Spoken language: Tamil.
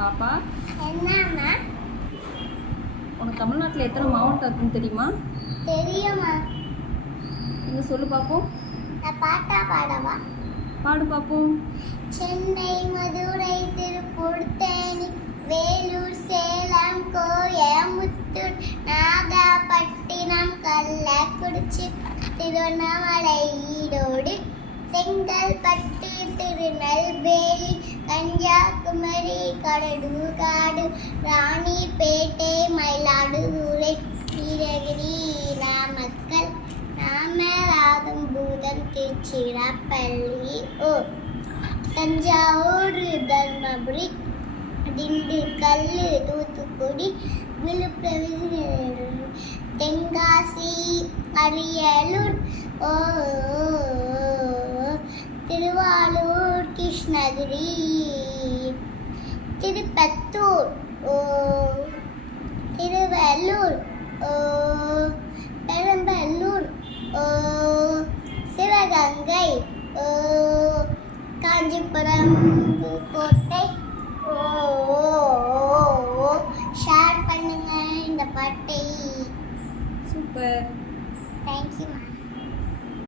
பாப்பா என்னம்மா? உனக்கு தமிழ்நாட்டில் எத்தனை மாவட்டம் இருக்குன்னு தெரியுமா? தெரியுமா? நீங்க சொல்லு பார்ப்போம். நான் பாட்டா பாடவா? பாடு பார்ப்போம். சென்னை, மதுரை, திருப்பூர், தேனி, வேலூர், சேலம், கோயமுத்தூர், நாகப்பட்டினம், கள்ளக்குறிச்சி, திருவண்ணாமலை, ஈரோடு, செங்கல்பட்டு, திருநெல்வேலி, கன்னியாகுமரி, கடலூர், ராணிப்பேட்டை, மயிலாடுதுறை, நீலகிரி, நாமக்கல், ராமநாதபுரம், திருச்சிராப்பள்ளி, தஞ்சாவூர், தர்மபுரி, திண்டுக்கல், தூத்துக்குடி, விழுப்புரம், தென்காசி, அரியலூர், திருவாரூர், கிருஷ்ணகிரி, திருப்பத்தூர், திருவள்ளூர், பெரம்பலூர், சிவகங்கை, காஞ்சிபுரம், புதுக்கோட்டை. ஷேர் பண்ணுங்க இந்த பாட்டை. சூப்பர். தேங்க்யூ.